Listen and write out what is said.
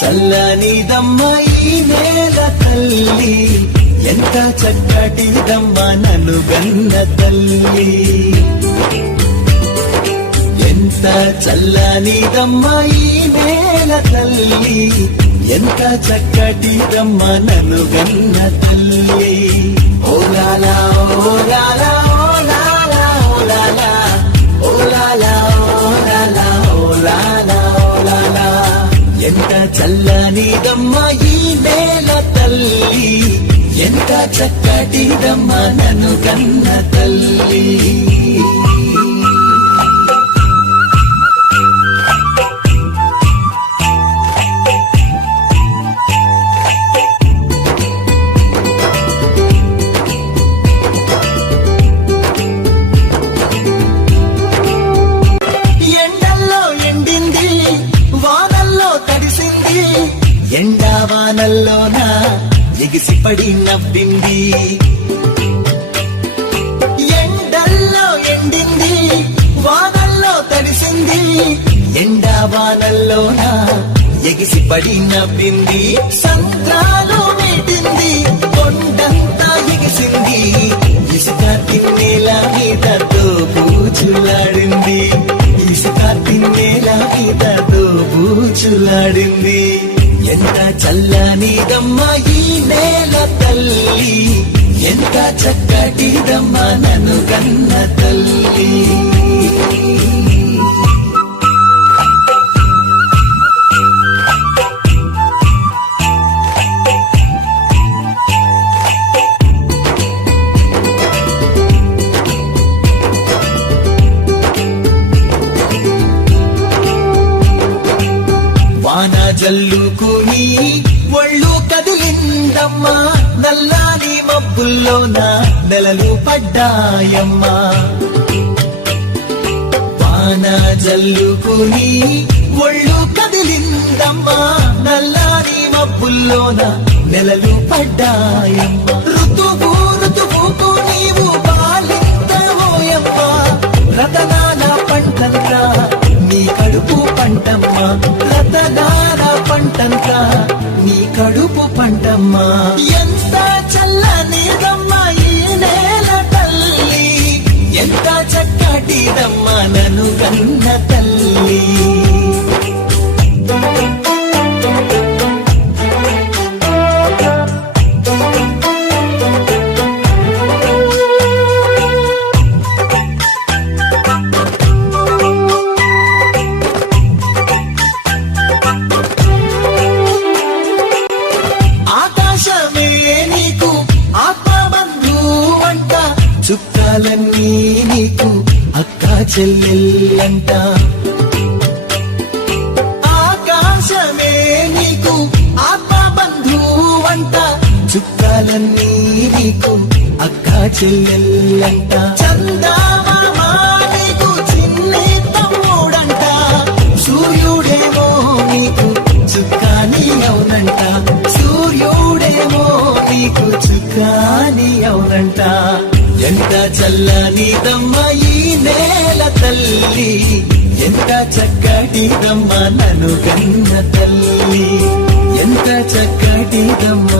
చల్లనిదమ్మ ఈ నేల తల్లి, ఎంత చక్కటిదమ్మ నన్ను గన్న తల్లి. ఎంత చల్లనిదమ్మ ఈ నేల తల్లి, ఎంత చక్కటిదమ్మ నన్ను గన్న తల్లి. Oh la la oh la la oh la la oh la la oh la la oh la la oh la la oh la la. ఎంత చల్లనిదమ్మ ఈ నేల తల్లి, ఎంత చక్కటిదమ్మ నన్ను కన్న తల్లి. ఎండావానల్లోన ఎగిసిపడి నవ్వింది, ఎండల్లో ఎండింది, వానల్లో తడిసింది. ఎండావానల్లోన ఎగిసిపడి నవ్వింది, సంద్రాలు మీటింది, కొండంతా ఎగిసింది. ఇసుక తిన్నేల మీదతో పూచులాడింది, ఇసుక తిన్నేల మీదతో పూచులాడింది. ఎంత చల్లనిదమ్మ ఈ నేల తల్లి, ఎంత చక్కటిదమ్మ నన్ను కన్న తల్లి. వాన జల్లుకుని ఒళ్ళు కదిలిందమ్మా, నల్లాని మబ్బుల్లోన నెలలు పడ్డాయమ్మా. వాన జల్లుకుని ఒళ్ళు కదిలిందమ్మా, నల్లాని మబ్బుల్లోన నెలలు పడ్డాయమ్మా. ఋతువు ఋతువుకు నీవు పాలింతవోయమ్మా, రతనాల పంటంతా నీ కడుపు పంటమ్మా, రతనాల పంటంతా నీ కడుపు పంటమ్మా. ఎంత చల్లనిదమ్మ ఈ నేల తల్లి, ఎంత చక్కటిదమ్మ నన్ను కన్న తల్లి. చుక్కాలన్నీ నీకు అక్క చెల్లెల్లంట, ఆకాశమే నీకు ఆత్మబంధువంట. చుక్కాలన్నీ నీకు అక్క చెల్లెల్లంట, చందమామ నీకు చిన్ని తమ్ముడంట. సూర్యుడేమో నీకు చుక్కాని అవునంట, సూర్యుడేమో నీకు చుక్కాని అవునంట. ఎంత చల్లనిదమ్మ ఈ నేల తల్లి, ఎంత చక్కటిదమ్మ నన్ను కన్న తల్లి, ఎంత చక్కటిదమ్మ.